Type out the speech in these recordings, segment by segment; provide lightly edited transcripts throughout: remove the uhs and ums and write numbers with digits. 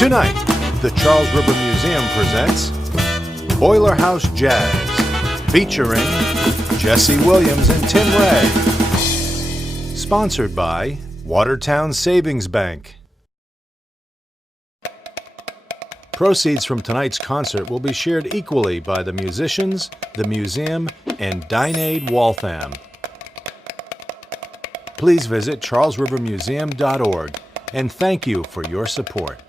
Tonight, the Charles River Museum presents Boiler House Jazz, featuring Jesse Williams and Tim Ray. Sponsored by Watertown Savings Bank. Proceeds from tonight's concert will be shared equally by the musicians, the museum, and Dineade Waltham. Please visit charlesrivermuseum.org, and thank you for your support.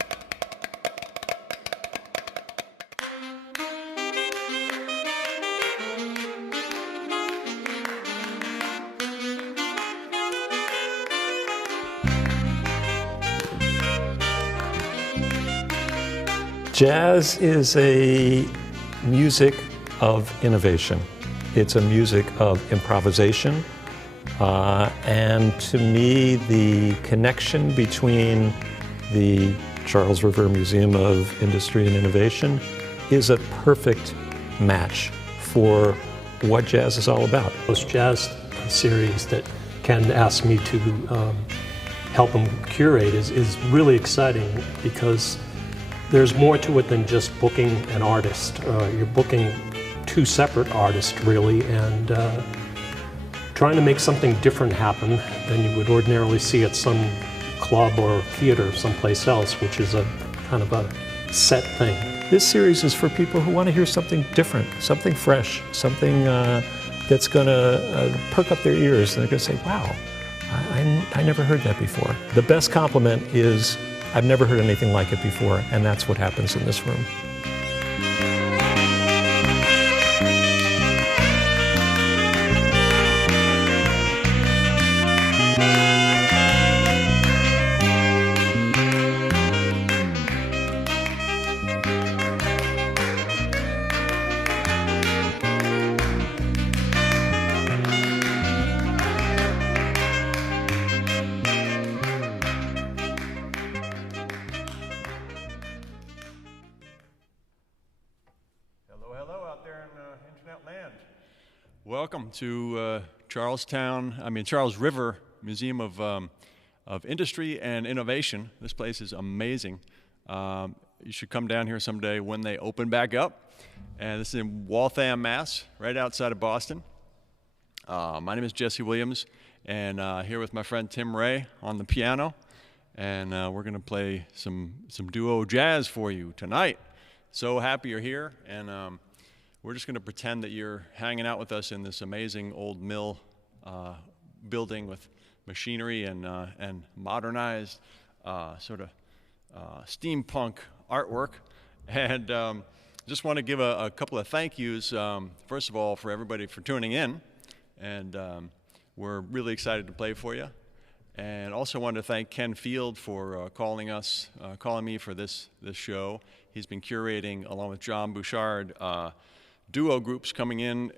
Jazz is a music of innovation. It's a music of improvisation. And to me, the connection between the Charles River Museum of Industry and Innovation is a perfect match for what jazz is all about. Those jazz series that Ken asked me to help him curate is really exciting because there's more to it than just booking an artist. You're booking two separate artists, really, and trying to make something different happen than you would ordinarily see at some club or theater someplace else, which is a kind of a set thing. This series is for people who want to hear something different, something fresh, something that's going to perk up their ears, and they're going to say, wow, I never heard that before. The best compliment is, I've never heard anything like it before, and that's what happens in this room. Welcome to Charles River Museum of Industry and Innovation. This place is amazing. You should come down here someday when they open back up. And this is in Waltham, Mass, right outside of Boston. My name is Jesse Williams, and here with my friend Tim Ray on the piano. And we're going to play some duo jazz for you tonight. So happy you're here, and we're just going to pretend that you're hanging out with us in this amazing old mill building with machinery and modernized sort of steampunk artwork. And just want to give a couple of thank yous, first of all, for everybody for tuning in. And we're really excited to play for you. And also wanted to thank Ken Field for calling me for this show. He's been curating, along with John Bouchard, duo groups coming in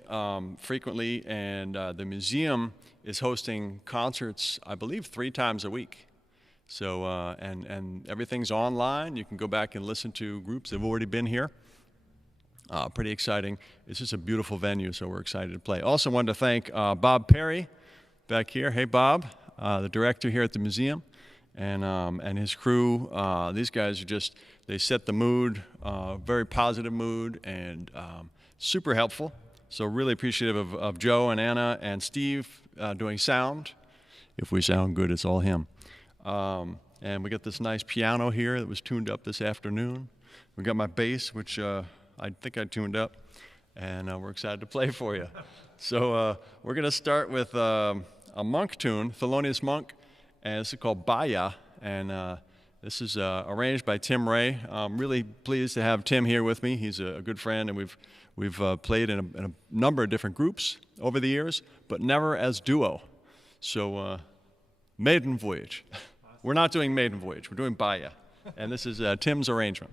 frequently, and the museum is hosting concerts, I believe, 3 times a week. So, and everything's online. You can go back and listen to groups that have already been here. Pretty exciting. It's just a beautiful venue, so we're excited to play. Also wanted to thank Bob Perry back here. Hey, Bob, the director here at the museum, and his crew. These guys are just, they set the mood, very positive mood, and super helpful. So really appreciative of Joe and Anna and Steve doing sound. If we sound good, it's all him. And we got this nice piano here that was tuned up this afternoon. We got my bass, which I think I tuned up, and we're excited to play for you. So we're going to start with a monk tune, Thelonious Monk, and this is called Baya, and this is arranged by Tim Ray. I'm really pleased to have Tim here with me. He's a good friend, and we've played in a number of different groups over the years, but never as duo. So Maiden Voyage. We're not doing Maiden Voyage, we're doing Baya. And this is Tim's arrangement.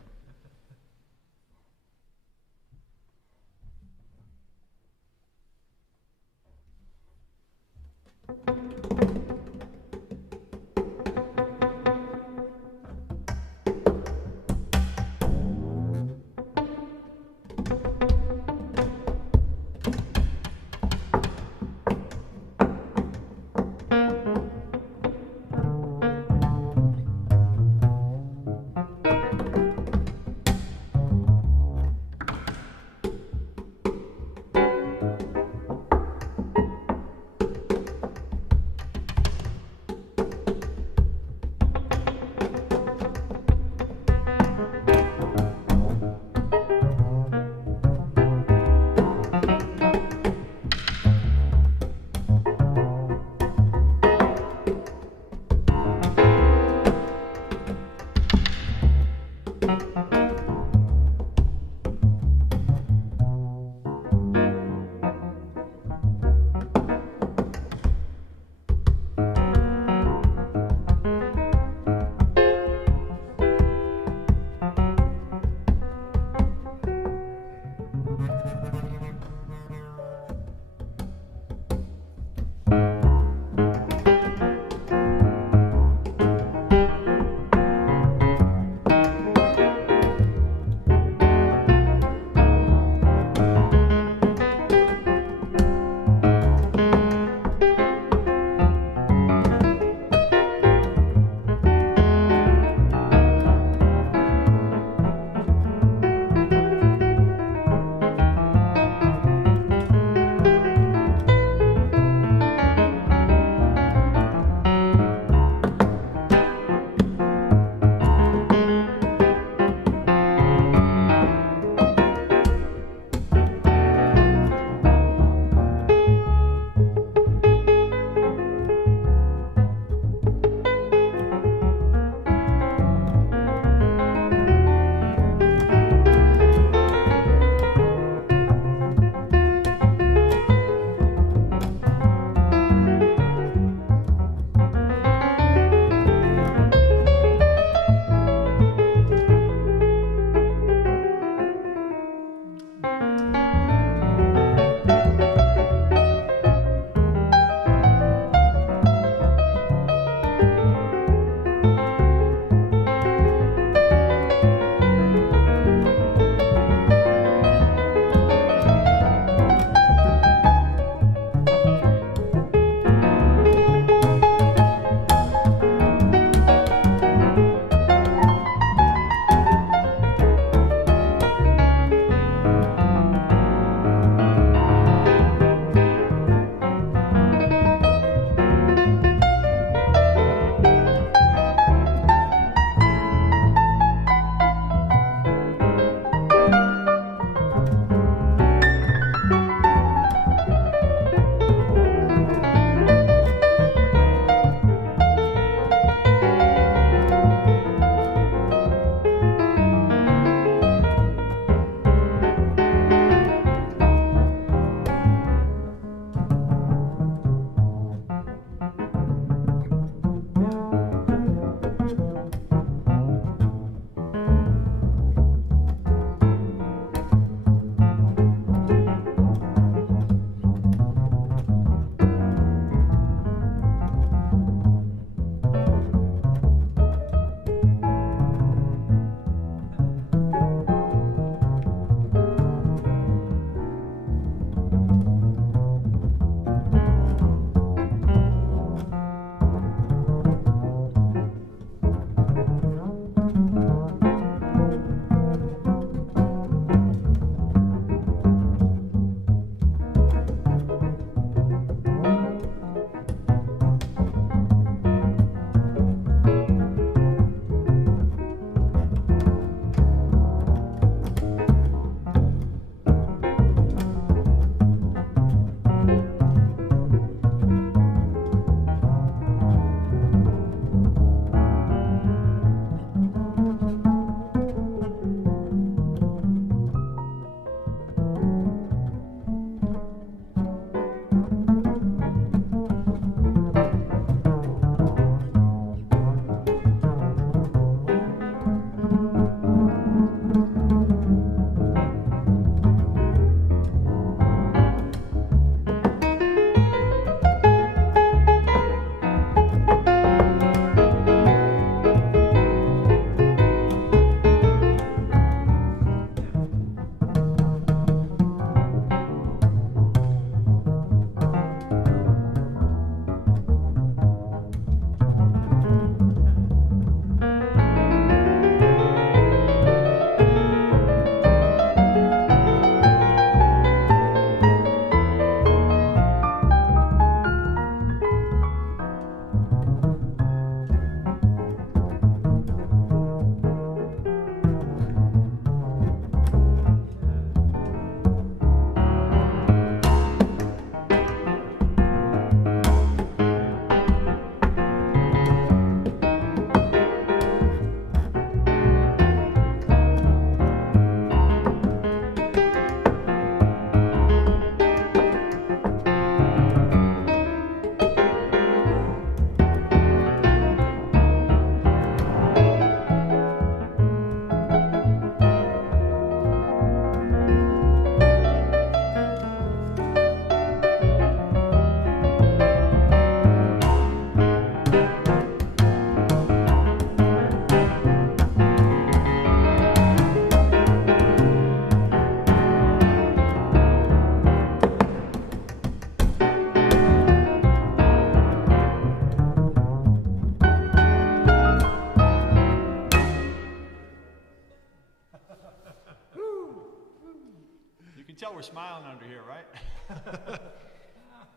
can tell we're smiling under here, right?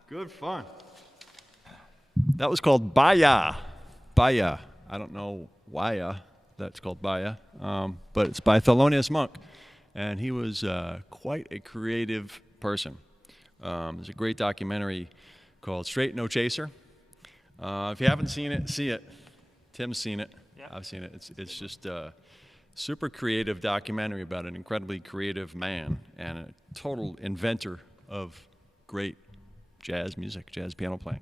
Good fun. That was called Baya. Baya. I don't know why that's called Baya, but it's by Thelonious Monk. And he was quite a creative person. There's a great documentary called Straight No Chaser. If you haven't seen it, see it. Tim's seen it. Yeah. I've seen it. It's just a super creative documentary about an incredibly creative man and a total inventor of great jazz music, jazz piano playing.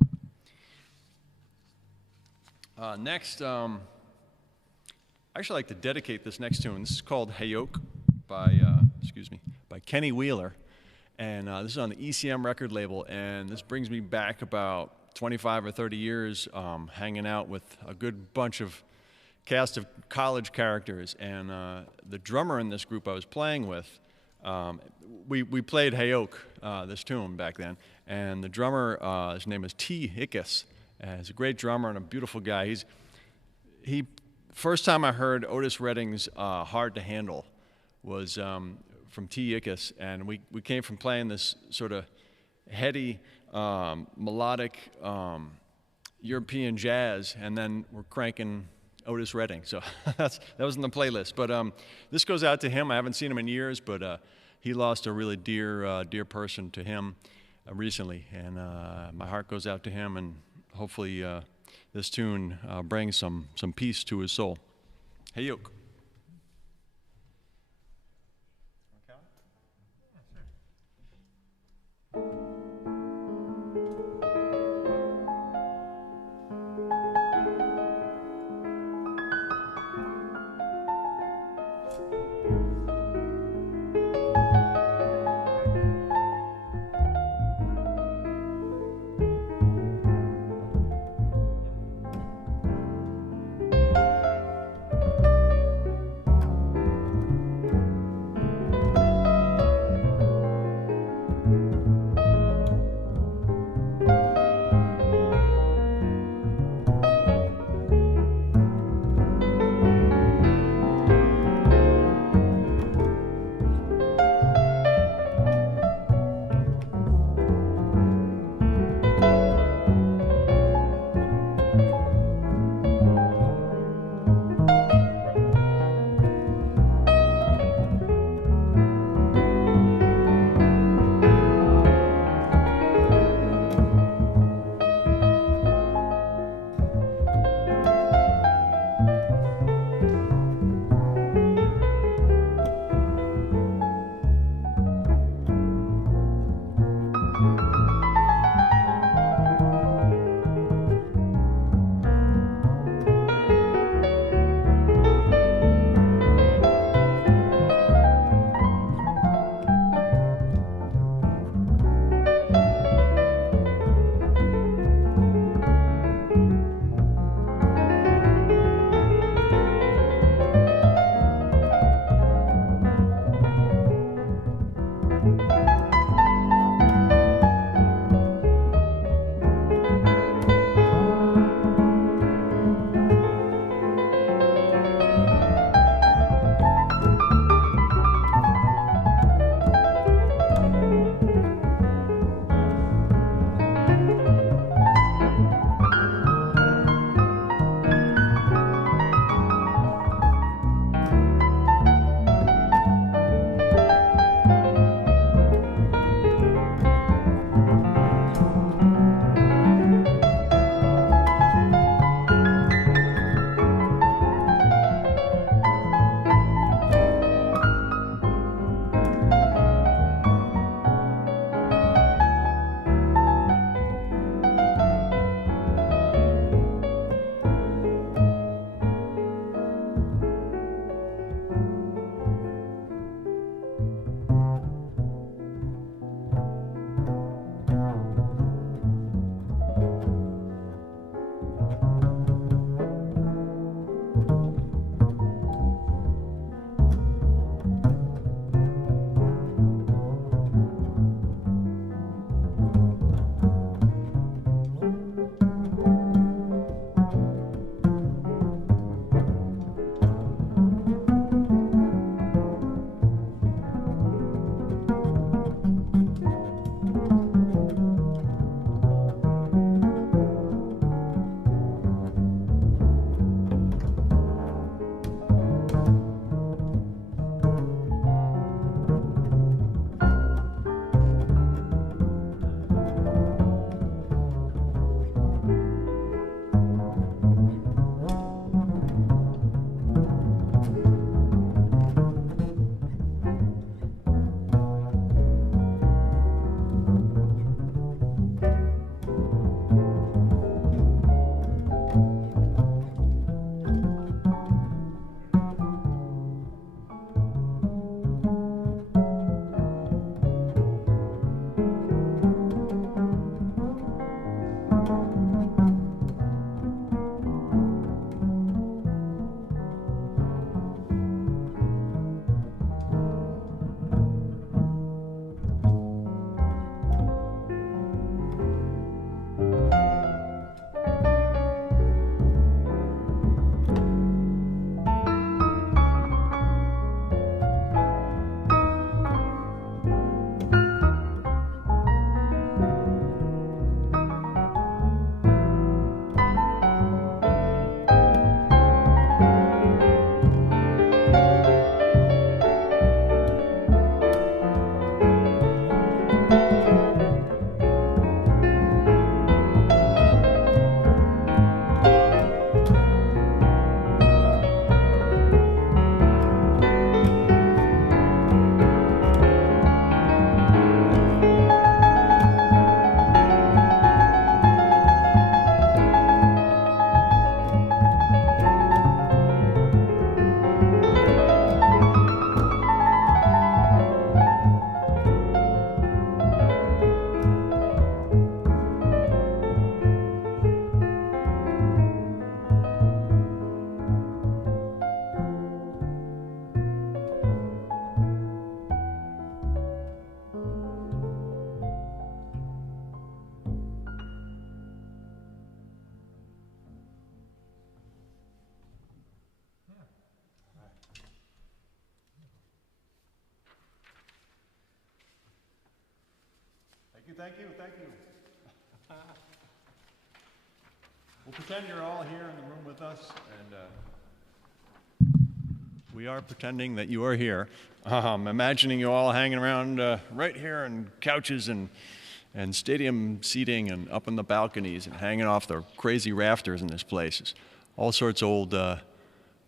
Next, I actually like to dedicate this next tune. This is called Hayok by Kenny Wheeler. And this is on the ECM record label, and this brings me back about 25 or 30 years hanging out with a good bunch of cast of college characters. And the drummer in this group I was playing with, we played Hayok, this tune back then, and the drummer, his name is T. Ickes. He's a great drummer and a beautiful guy. First time I heard Otis Redding's Hard to Handle was from T. Ickes, and we came from playing this sort of heady, melodic European jazz, and then we're cranking Otis Redding. So that was in the playlist. But this goes out to him. I haven't seen him in years, but he lost a really dear person to him recently, and my heart goes out to him, and hopefully this tune brings some peace to his soul. Hayok. Thank you. We'll pretend you're all here in the room with us, and we are pretending that you are here. Imagining you all hanging around right here on couches and stadium seating and up in the balconies and hanging off the crazy rafters in this place. All sorts of old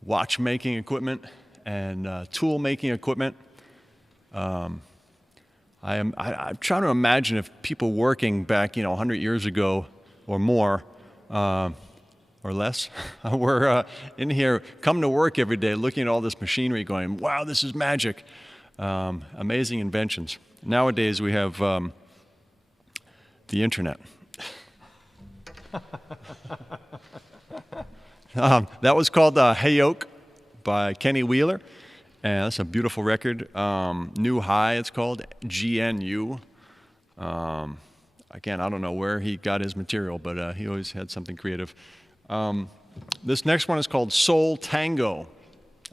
watchmaking equipment and tool-making equipment. I'm trying to imagine if people working back, 100 years ago or more, or less, were in here, coming to work every day, looking at all this machinery, going, "Wow, this is magic!" Amazing inventions. Nowadays, we have the internet. That was called Hayoke by Kenny Wheeler. And that's a beautiful record. New High, it's called, GNU. Again, I don't know where he got his material, but he always had something creative. This next one is called Soul Tango.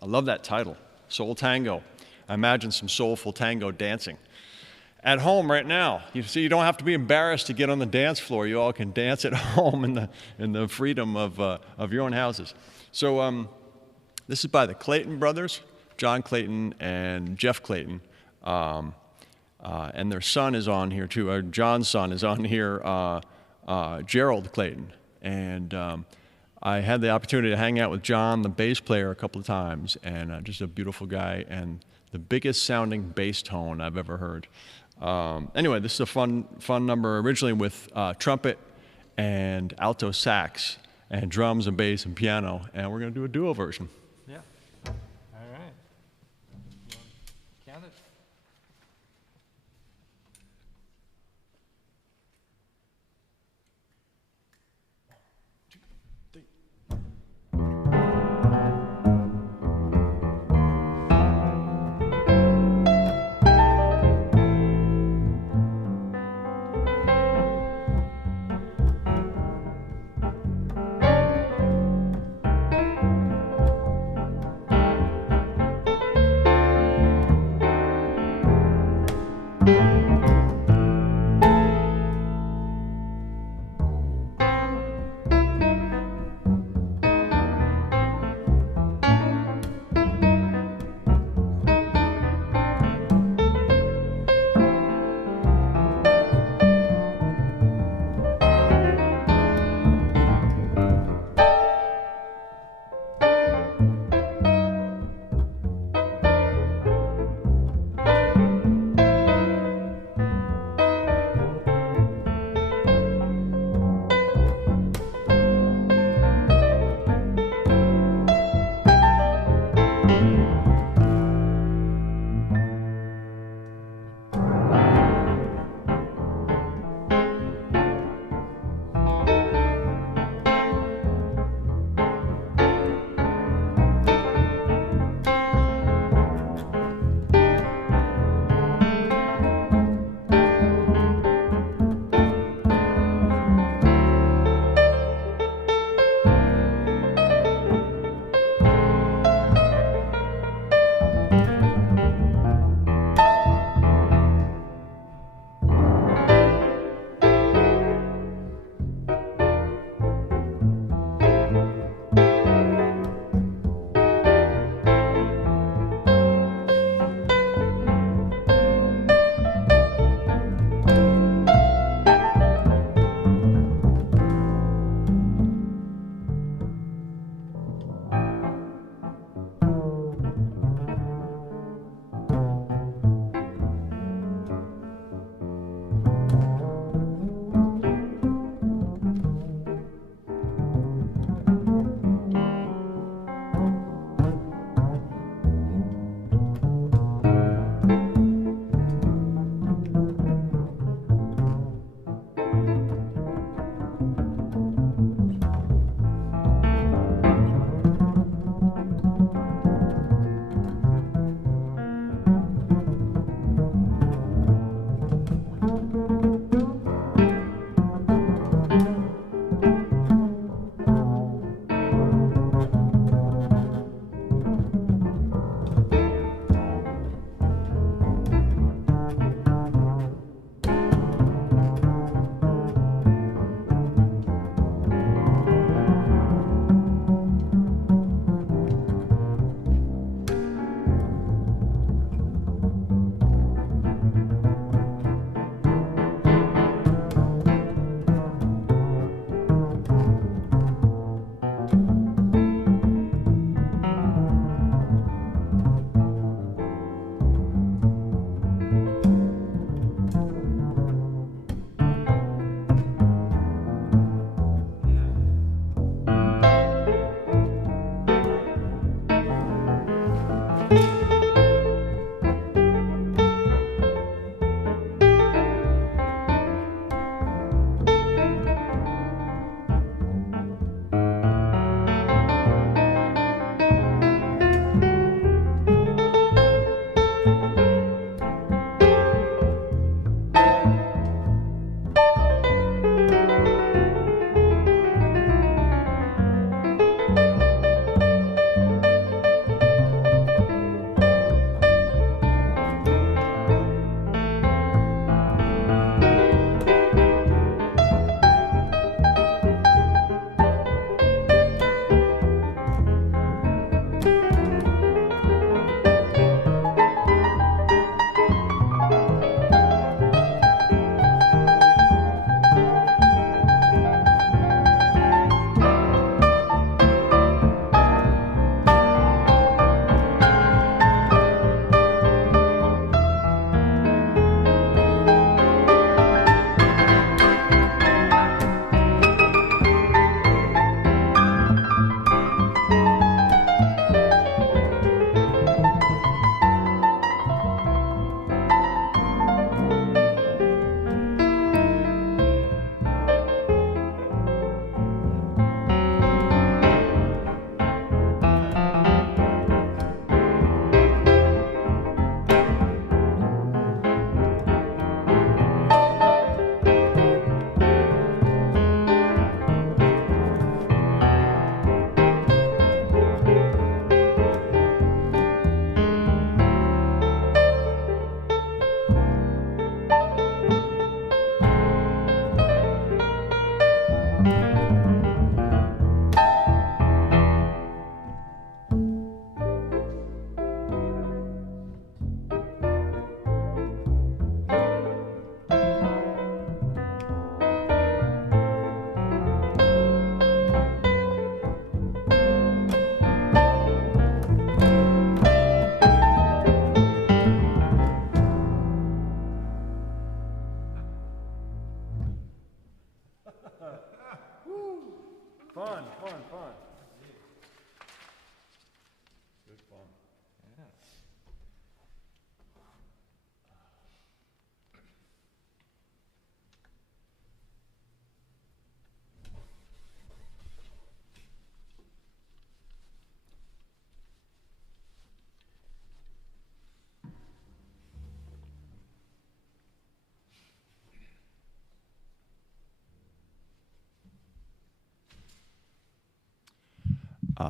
I love that title, Soul Tango. I imagine some soulful tango dancing. At home right now, you see, you don't have to be embarrassed to get on the dance floor. You all can dance at home in the freedom of your own houses. So this is by the Clayton brothers. John Clayton and Jeff Clayton, and their son is on here too. John's son is on here, Gerald Clayton. And I had the opportunity to hang out with John, the bass player, a couple of times, and just a beautiful guy and the biggest sounding bass tone I've ever heard. Anyway, this is a fun number, originally with trumpet and alto sax and drums and bass and piano, and we're going to do a duo version. Yeah. All right. Count it.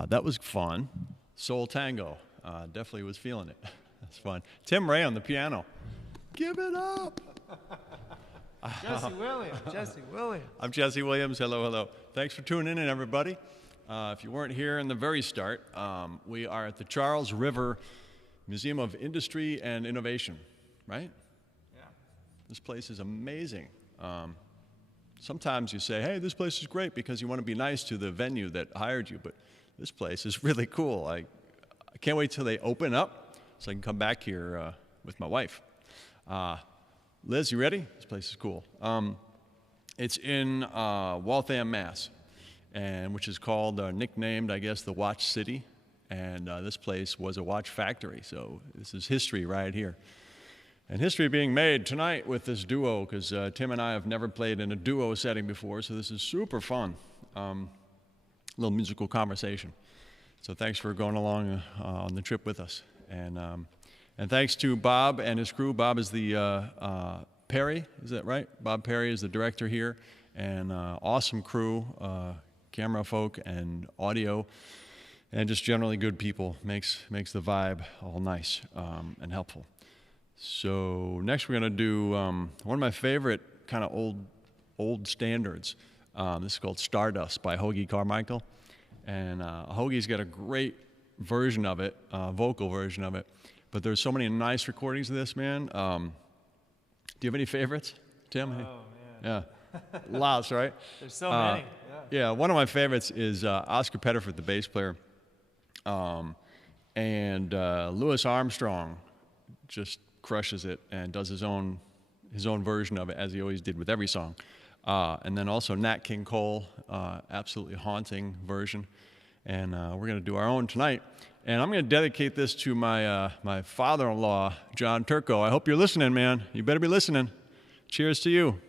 That was fun. Soul Tango, definitely was feeling it. That's fun. Tim Ray on the piano. Give it up. Jesse Williams. Jesse Williams. I'm Jesse Williams. Hello, hello. Thanks for tuning in, everybody. If you weren't here in the very start, we are at the Charles River Museum of Industry and Innovation, right? Yeah. This place is amazing. Sometimes you say, hey, this place is great because you want to be nice to the venue that hired you, but this place is really cool. I can't wait till they open up so I can come back here with my wife. Liz, you ready? This place is cool. It's in Waltham, Mass, and which is called, nicknamed, I guess, the Watch City. And this place was a watch factory, so this is history right here. And history being made tonight with this duo, because Tim and I have never played in a duo setting before, so this is super fun. A little musical conversation. So thanks for going along on the trip with us. And thanks to Bob and his crew. Bob is the Perry, is that right? Bob Perry is the director here, and awesome crew, camera folk and audio, and just generally good people. Makes the vibe all nice and helpful. So next we're going to do one of my favorite kind of old standards. This is called Stardust by Hoagy Carmichael. And Hoagie's got a great version of it, vocal version of it. But there's so many nice recordings of this, man. Do you have any favorites, Tim? Oh, man. Yeah. Lots, right? There's so many. Yeah, one of my favorites is Oscar Pettiford, the bass player. And Louis Armstrong just crushes it and does his own version of it, as he always did with every song. And then also Nat King Cole, absolutely haunting version. And we're going to do our own tonight. And I'm going to dedicate this to my father-in-law, John Turco. I hope you're listening, man. You better be listening. Cheers to you.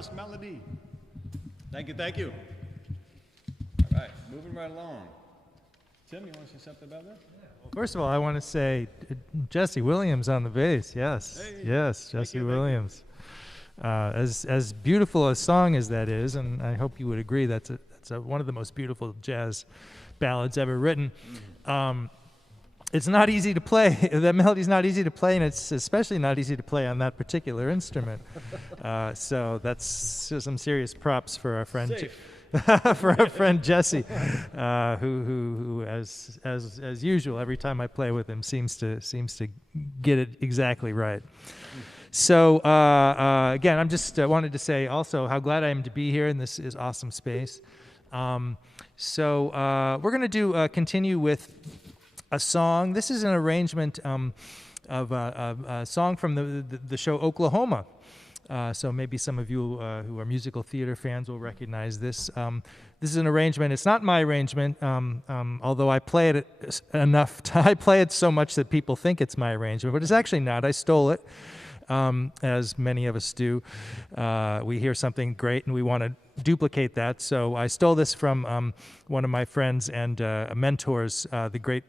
House Melody. Thank you, thank you. All right, moving right along. Tim, you want to say something about that? First of all, I want to say Jesse Williams on the bass. Yes, Hey. yes, Jesse Williams. As beautiful a song as that is, and I hope you would agree, that's one of the most beautiful jazz ballads ever written. It's not easy to play. That melody's not easy to play, and it's especially not easy to play on that particular instrument. So that's some serious props for our friend. For our friend Jesse, who as usual, every time I play with him, seems to get it exactly right. So again, I'm just wanted to say also how glad I am to be here in this is awesome space. So we're going to continue with a song. This is an arrangement of a song from the show Oklahoma. So maybe some of you who are musical theater fans will recognize this. This is an arrangement. It's not my arrangement, although I play it enough. I play it so much that people think it's my arrangement, but it's actually not. I stole it, as many of us do. We hear something great and we want to duplicate that. So I stole this from one of my friends and mentors, the great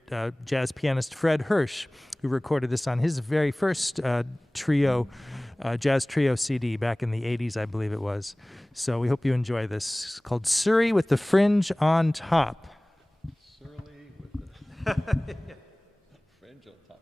jazz pianist Fred Hirsch, who recorded this on his very first jazz trio CD back in the 80s, I believe it was. So we hope you enjoy this. It's called Surrey with the Fringe on Top. Surly with the fringe on top.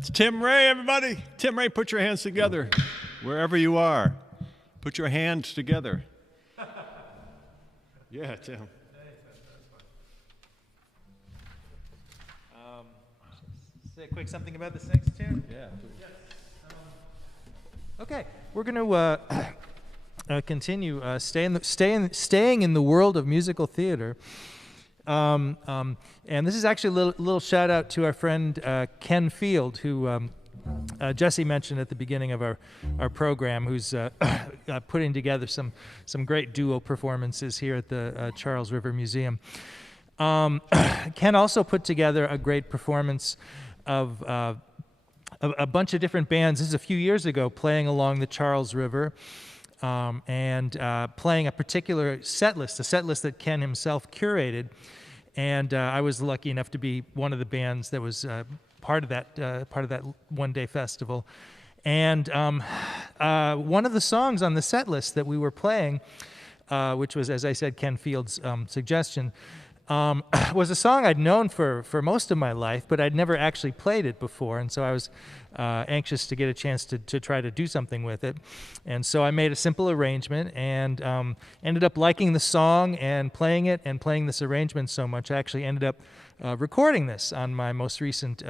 That's Tim Ray, everybody. Tim Ray, put your hands together wherever you are. Put your hands together. Yeah, Tim. Say a quick something about this next tune? Yeah. Okay, we're going to continue staying in the world of musical theater. And this is actually a little shout out to our friend Ken Field, who Jesse mentioned at the beginning of our program, who's putting together some great duo performances here at the Charles River Museum. Ken also put together a great performance of a bunch of different bands. This is a few years ago, playing along the Charles River. And playing a particular set list, a set list that Ken himself curated. And I was lucky enough to be one of the bands that was part of that one-day festival. And one of the songs on the set list that we were playing, which was, as I said, Ken Field's suggestion, was a song I'd known for most of my life, but I'd never actually played it before, and so I was anxious to get a chance to try to do something with it. And so I made a simple arrangement and ended up liking the song and playing it and playing this arrangement so much, I actually ended up recording this on my most recent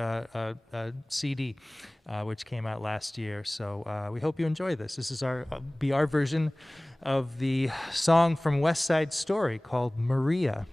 CD, which came out last year. So we hope you enjoy this. This is our version of the song from West Side Story called Maria.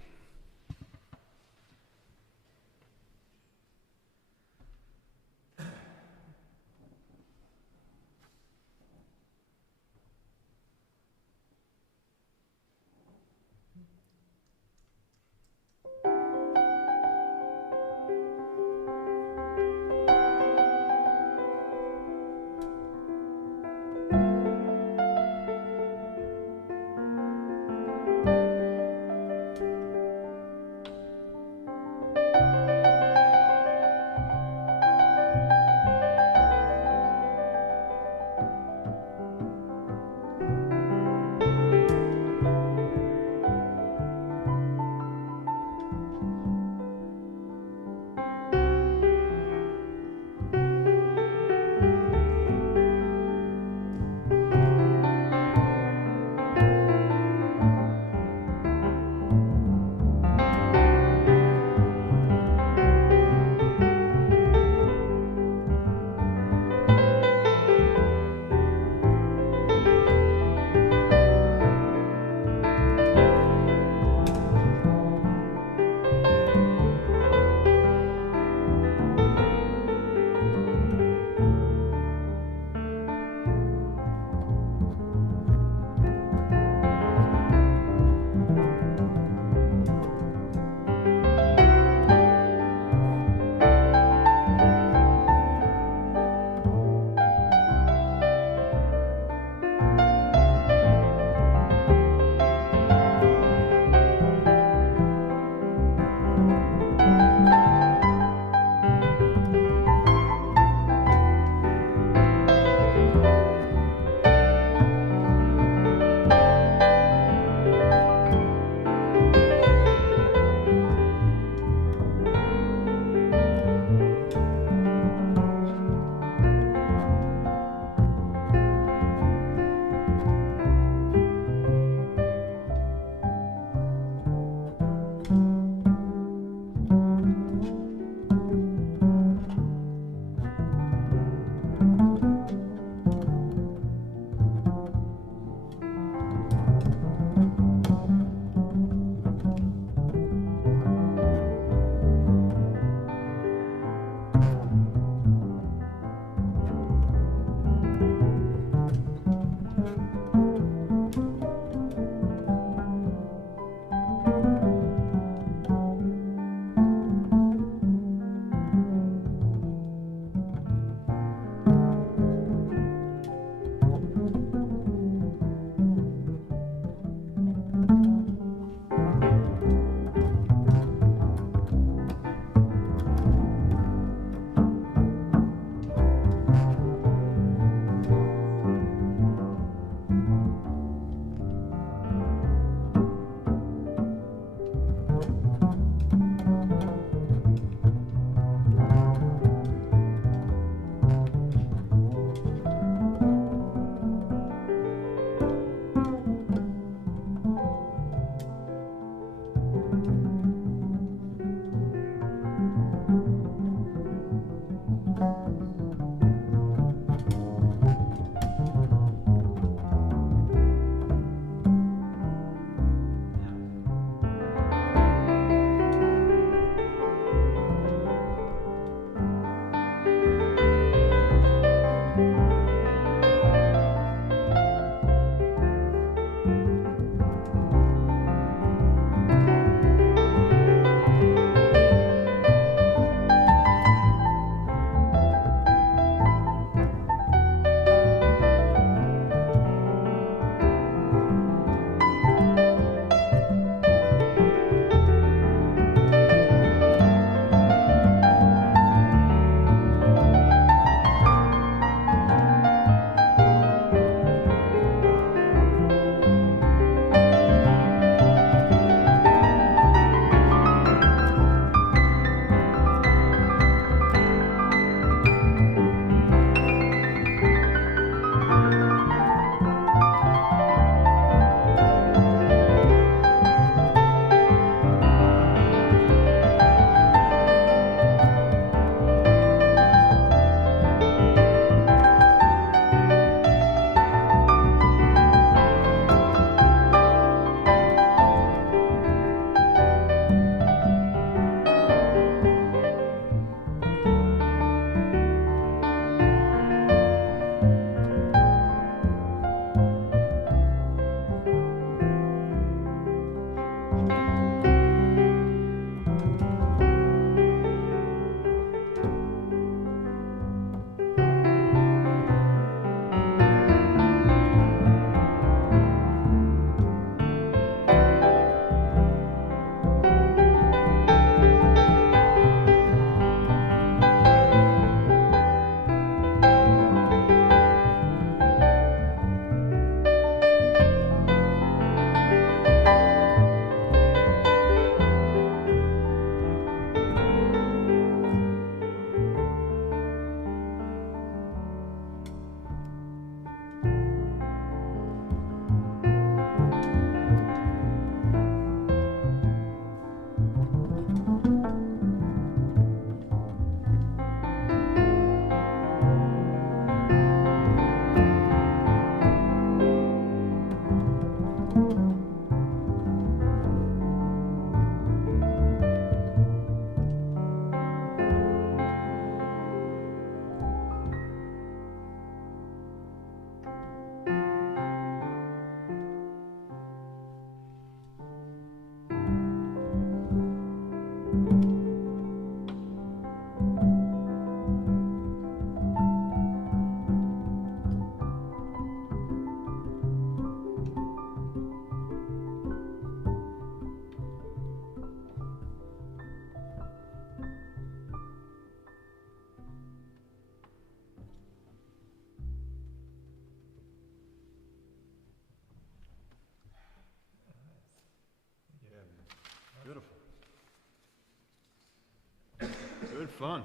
fun.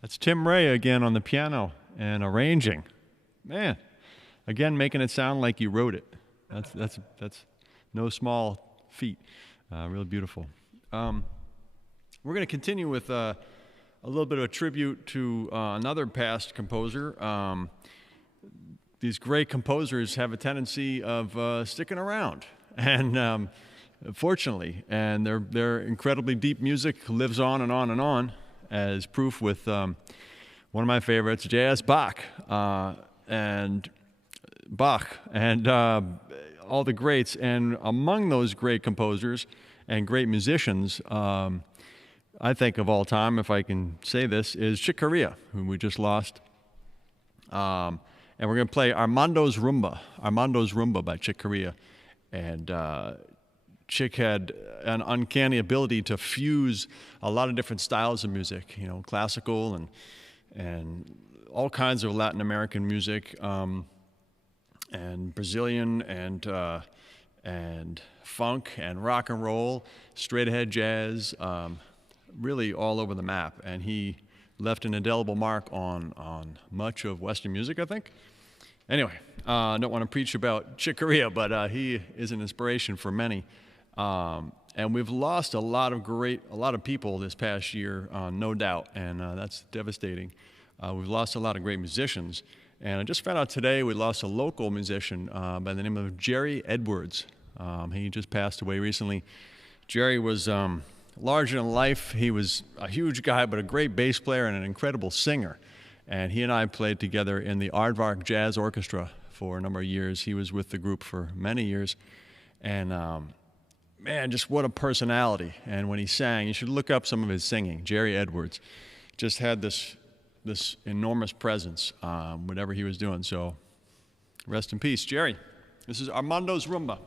That's Tim Ray again on the piano and arranging. Man, again making it sound like you wrote it. That's no small feat. Really beautiful. We're going to continue with a little bit of a tribute to another past composer. These great composers have a tendency of sticking around, and fortunately, and their incredibly deep music lives on and on and on, as proof with one of my favorites, Jazz Bach, and all the greats. And among those great composers and great musicians, I think of all time, if I can say this, is Chick Corea, whom we just lost. And we're going to play Armando's Rumba by Chick Corea. And Chick had an uncanny ability to fuse a lot of different styles of music, you know, classical and all kinds of Latin American music, and Brazilian and funk and rock and roll, straight ahead jazz, really all over the map. And he left an indelible mark on much of Western music, I think. Anyway, I don't want to preach about Chick Corea, but he is an inspiration for many. And we've lost a lot of people this past year, no doubt, and that's devastating. We've lost a lot of great musicians. And I just found out today we lost a local musician by the name of Jerry Edwards. He just passed away recently. Jerry was larger than life. He was a huge guy, but a great bass player and an incredible singer. And he and I played together in the Aardvark Jazz Orchestra for a number of years. He was with the group for many years. And man, just what a personality. And when he sang, you should look up some of his singing. Jerry Edwards just had this enormous presence, whatever he was doing. So rest in peace, Jerry. This is Armando's Rumba.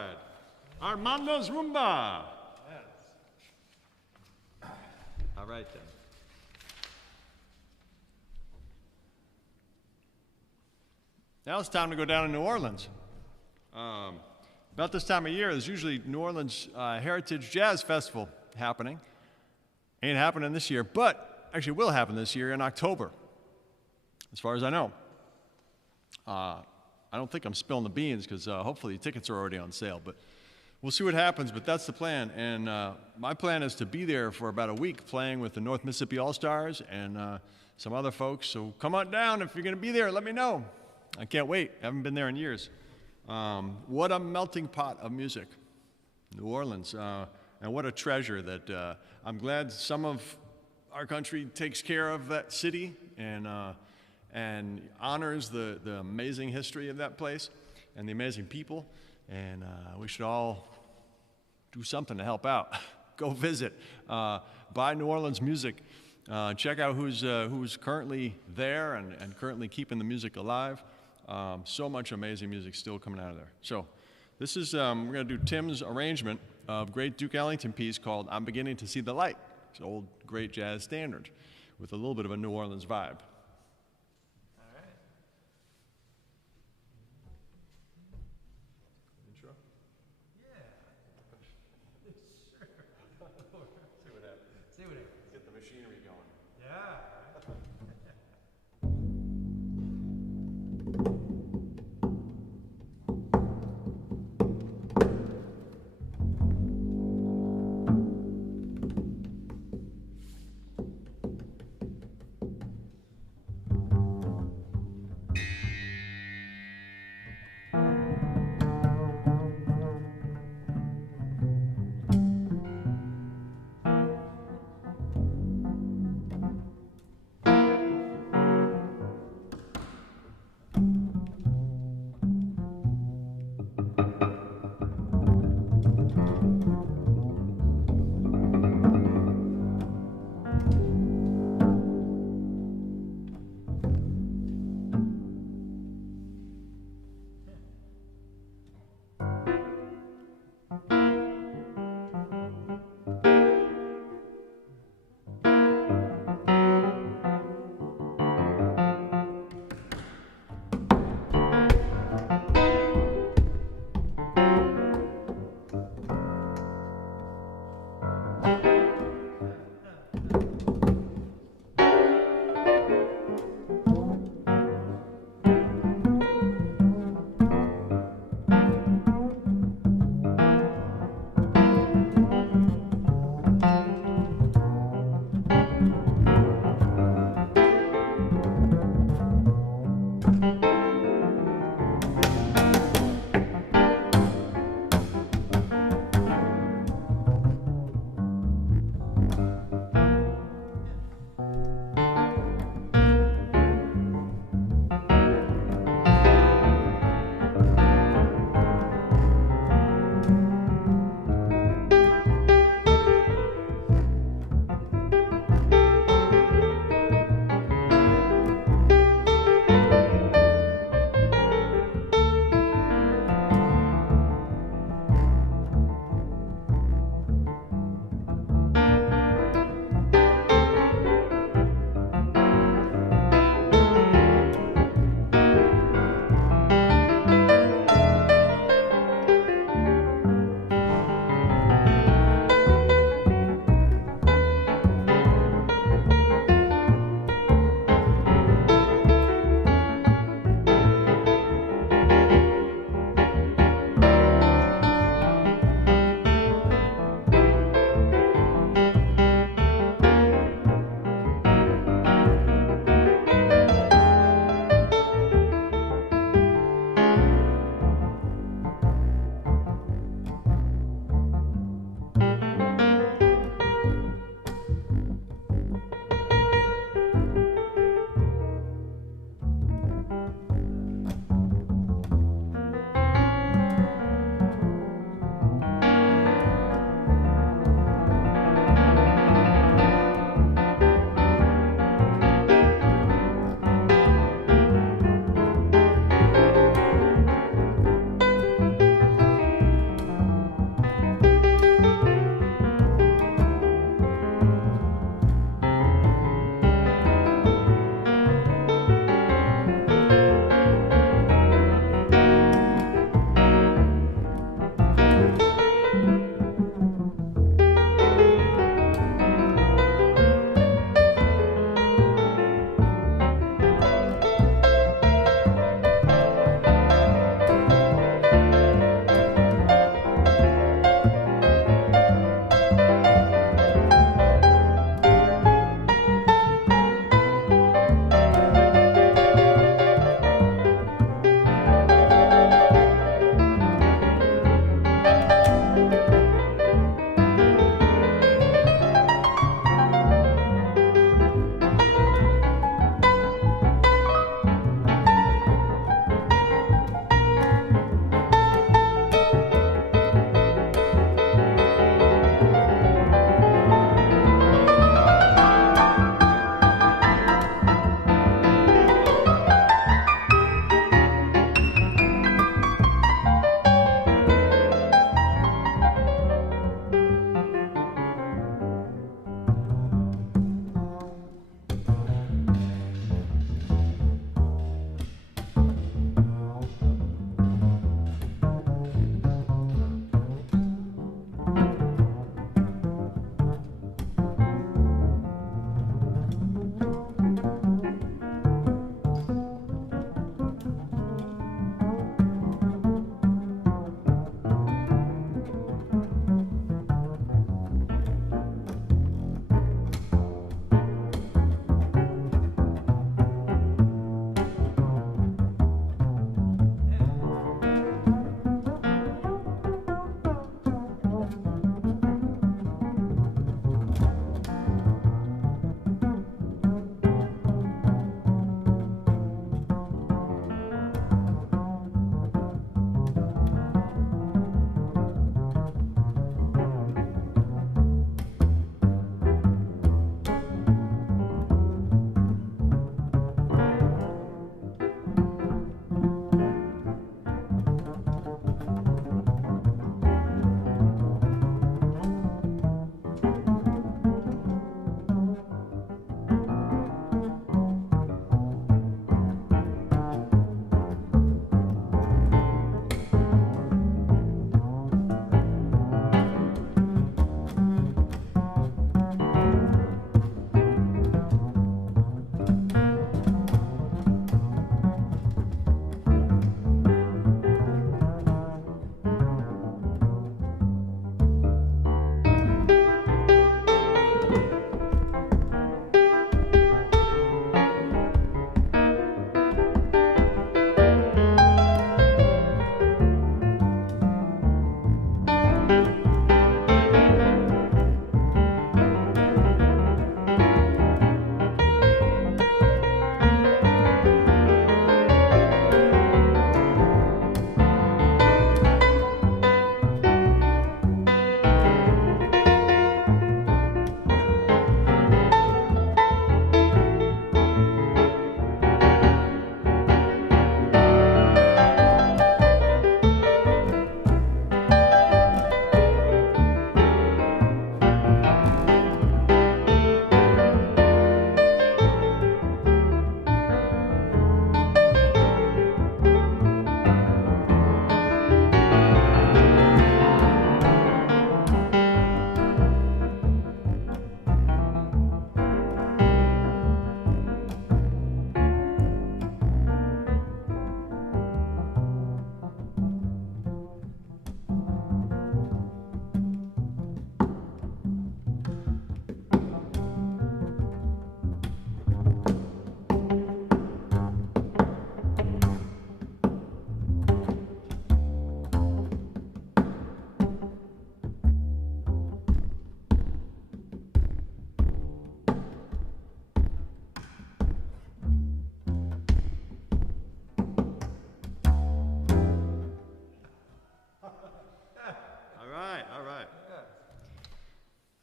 right. Armando's Rumba. All right, then. Now it's time to go down to New Orleans. About this time of year, there's usually New Orleans Heritage Jazz Festival happening. Ain't happening this year, but actually will happen this year in October, as far as I know. I don't think I'm spilling the beans because hopefully tickets are already on sale, but we'll see what happens, but that's the plan. And my plan is to be there for about a week playing with the North Mississippi Allstars and some other folks. So come on down if you're going to be there. Let me know. I can't wait. I haven't been there in years. What a melting pot of music, New Orleans. And what a treasure that I'm glad some of our country takes care of that city and honors the amazing history of that place and the amazing people. And we should all do something to help out. Go visit, buy New Orleans music, check out who's currently there and currently keeping the music alive. So much amazing music still coming out of there. So this is, we're going to do Tim's arrangement of great Duke Ellington piece called I'm Beginning to See the Light. It's an old great jazz standard with a little bit of a New Orleans vibe.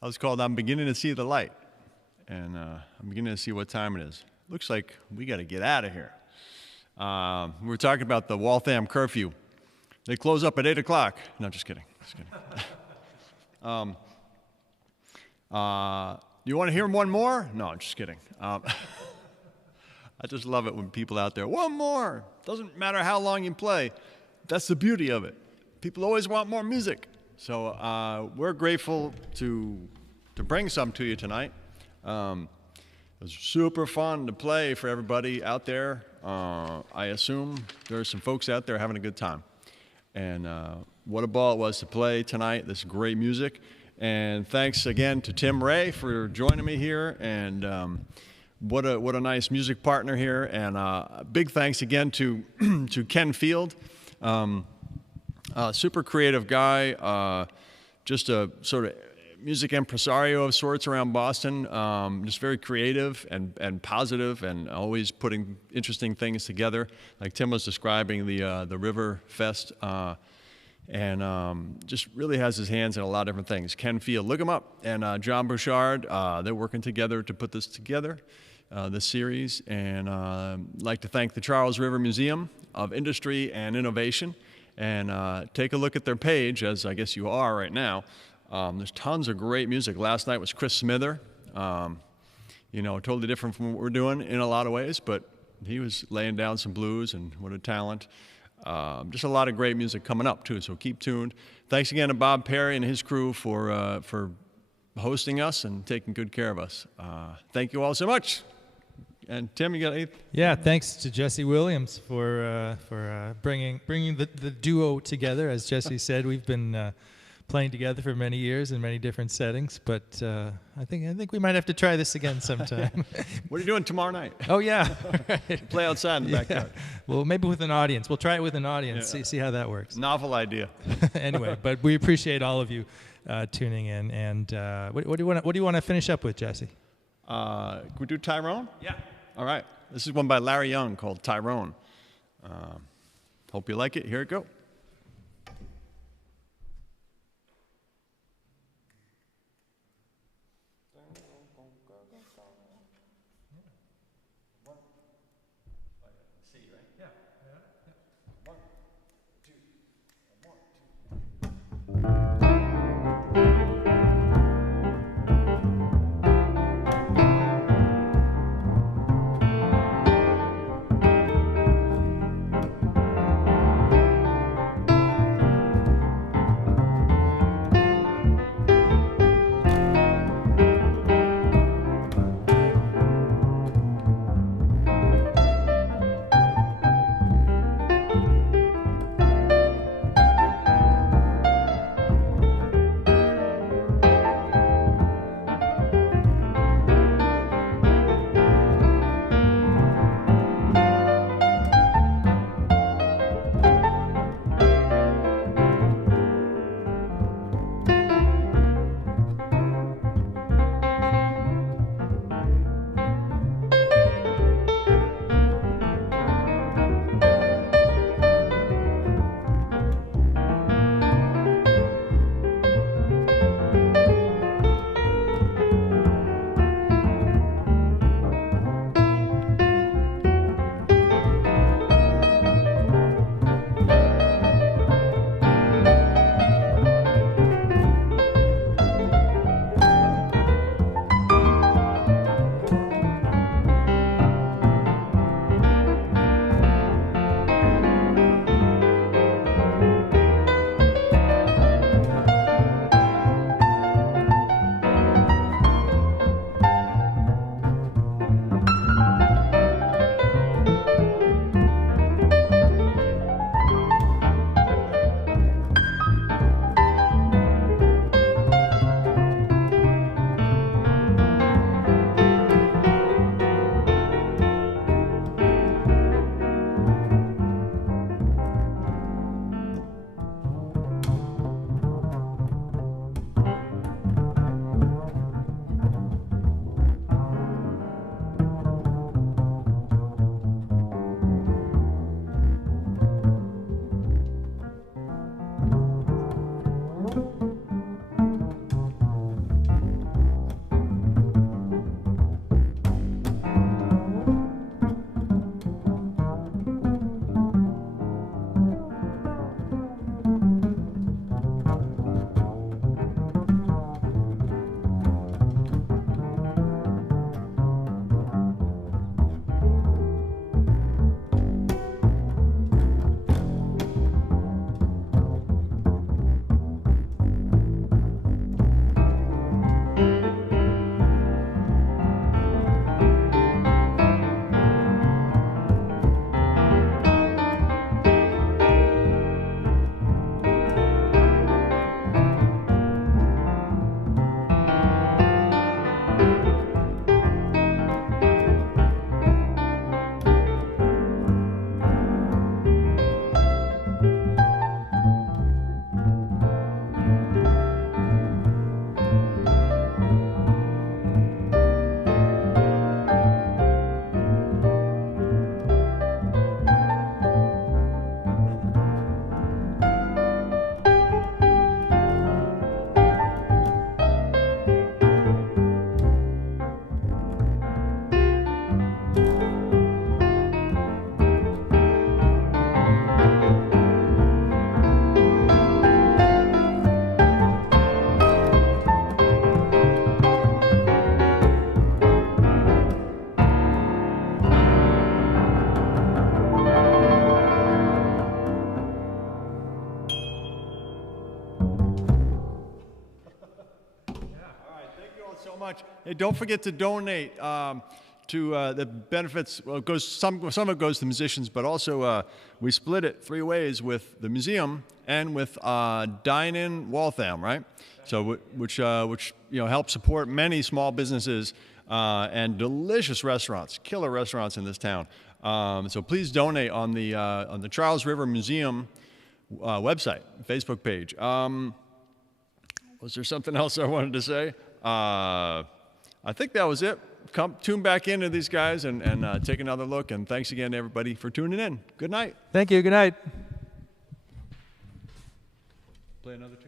That was called I'm Beginning to See the Light. And I'm beginning to see what time it is. Looks like we got to get out of here. We were talking about the Waltham curfew. They close up at 8 o'clock. No, just kidding. Just kidding. You want to hear one more? No, just kidding. I just love it when people out there, one more. Doesn't matter how long you play. That's the beauty of it. People always want more music. So we're grateful to bring some to you tonight. It was super fun to play for everybody out there. I assume there are some folks out there having a good time. And what a ball it was to play tonight, this great music. And thanks again to Tim Ray for joining me here. And what a nice music partner here. And big thanks again to to Ken Field. Super creative guy, just a sort of music impresario of sorts around Boston, just very creative and positive and always putting interesting things together. Like Tim was describing the River Fest, and just really has his hands in a lot of different things. Ken Field, look him up, and John Bouchard, they're working together to put this together, this series. And I'd like to thank the Charles River Museum of Industry and Innovation. And take a look at their page, as I guess you are right now. There's tons of great music. Last night was Chris Smither. Totally different from what we're doing in a lot of ways, but he was laying down some blues, and what a talent. Just a lot of great music coming up, too, so keep tuned. Thanks again to Bob Perry and his crew for hosting us and taking good care of us. Thank you all so much. And Tim, you got anything? Yeah, thanks to Jesse Williams for bringing the duo together. As Jesse said, we've been playing together for many years in many different settings, but I think we might have to try this again sometime. What are you doing tomorrow night? Oh yeah, right. Play outside in the backyard. Well, maybe with an audience. We'll try it with an audience. Yeah. See how that works. Novel idea. Anyway, but we appreciate all of you tuning in. And what do you want to finish up with, Jesse? Can we do Tyrone? Yeah. All right. This is one by Larry Young called Tyrone. Hope you like it. Here it goes. much. Hey, don't forget to donate to the benefits. Well, it goes some of it goes to musicians, but also we split it 3 ways with the museum and with Dine In Waltham, right? So which help support many small businesses and delicious restaurants, killer restaurants in this town. So please donate on the Charles River Museum website, Facebook page. Was there something else I wanted to say? I think that was it. Tune back into these guys and take another look. And thanks again to everybody for tuning in. Good night. Thank you. Good night. Play another tune.